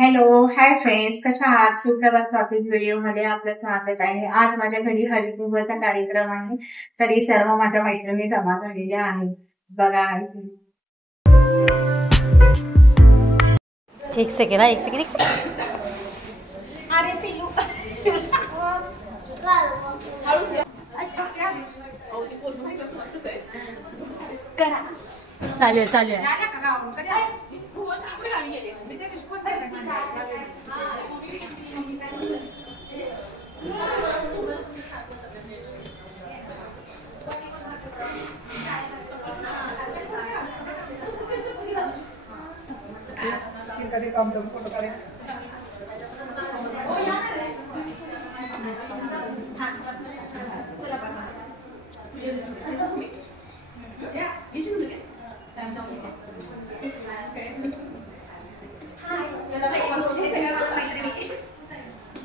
Hello, hi friends, कशा आहात? सुप्रभात स्वातीज व्हिडिओ मध्ये आपलं स्वागत आहे. आज माझ्या घरी हळदी कुंकवाचा कार्यक्रम आहे, तरी सर्व माझ्या मैत्रिणी जमा झालेल्या आहेत. बघा, एक सेकंड. अरे पिलू करा चालू आहे.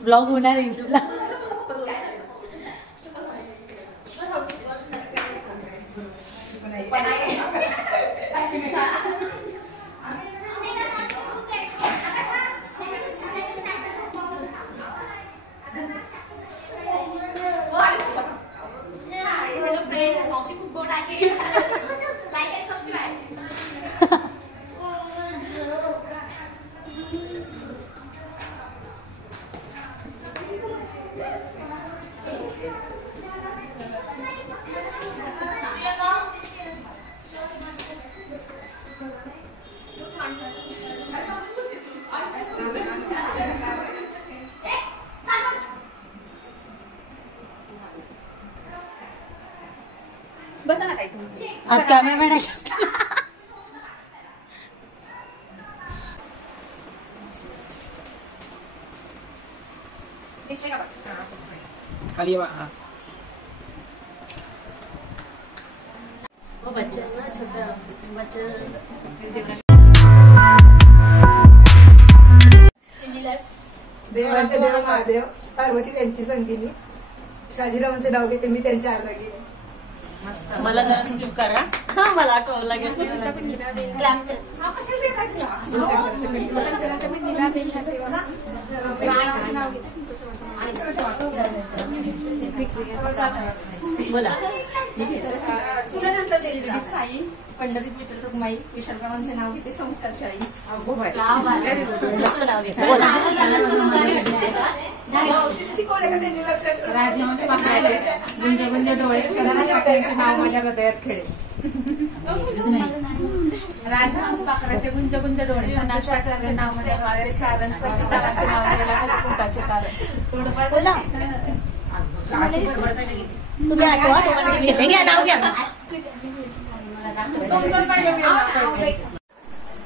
ब्लॉग होणार युट्यूबला. बसा ना ताई तुम्ही. आज कॅमेरामॅन आहे. दिसले का? खाली वो बच्चा ना छोटा बच्चा देवाचे देव महादेव, पार्वती त्यांची संगीनी, शाजीरावांचे नाव घेते मी त्यांच्या आर्धांगिनी. मला जरा स्किप करा. हा, मला आठवावं लागेल. बोला. तुला नंतर साई, पंढरीत विठ्ठल रुक्माई, विशालरावांचे नाव घेते संस्कार शाळी. शिकवले का त्यांनी लक्षात? राजहंस पाकळ्याचे गुंज गुंज डोळे, सदानंद पाटलांचे नाव माझ्या हृदयात खेळे. राजहंस पाकळ्याचे गुंज गुंज डोळे, सदानंद पाटलांचे नाव माझ्या हृदयात साधन प्रत्येकाचे नाव गेला हरिकुंकाचे कारण. बोला. तुम्ही आठवा, तुम्हाला घेते घ्या, नाव घ्या.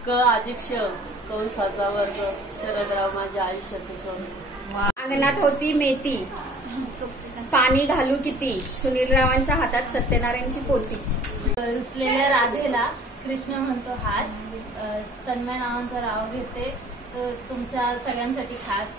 क अधिक्ष कंसाचा वर्ग, शरदराव माझ्या आयुष्याचे शोध. अंगणात होती मेथी, पाणी घालू किती, सुनील रावांच्या हातात सत्यनारायणची पोथी. रुसलेल्या राधेला कृष्ण म्हणतो हास, तन्मय नावांचा राव घेते तुमच्या सगळ्यांसाठी खास.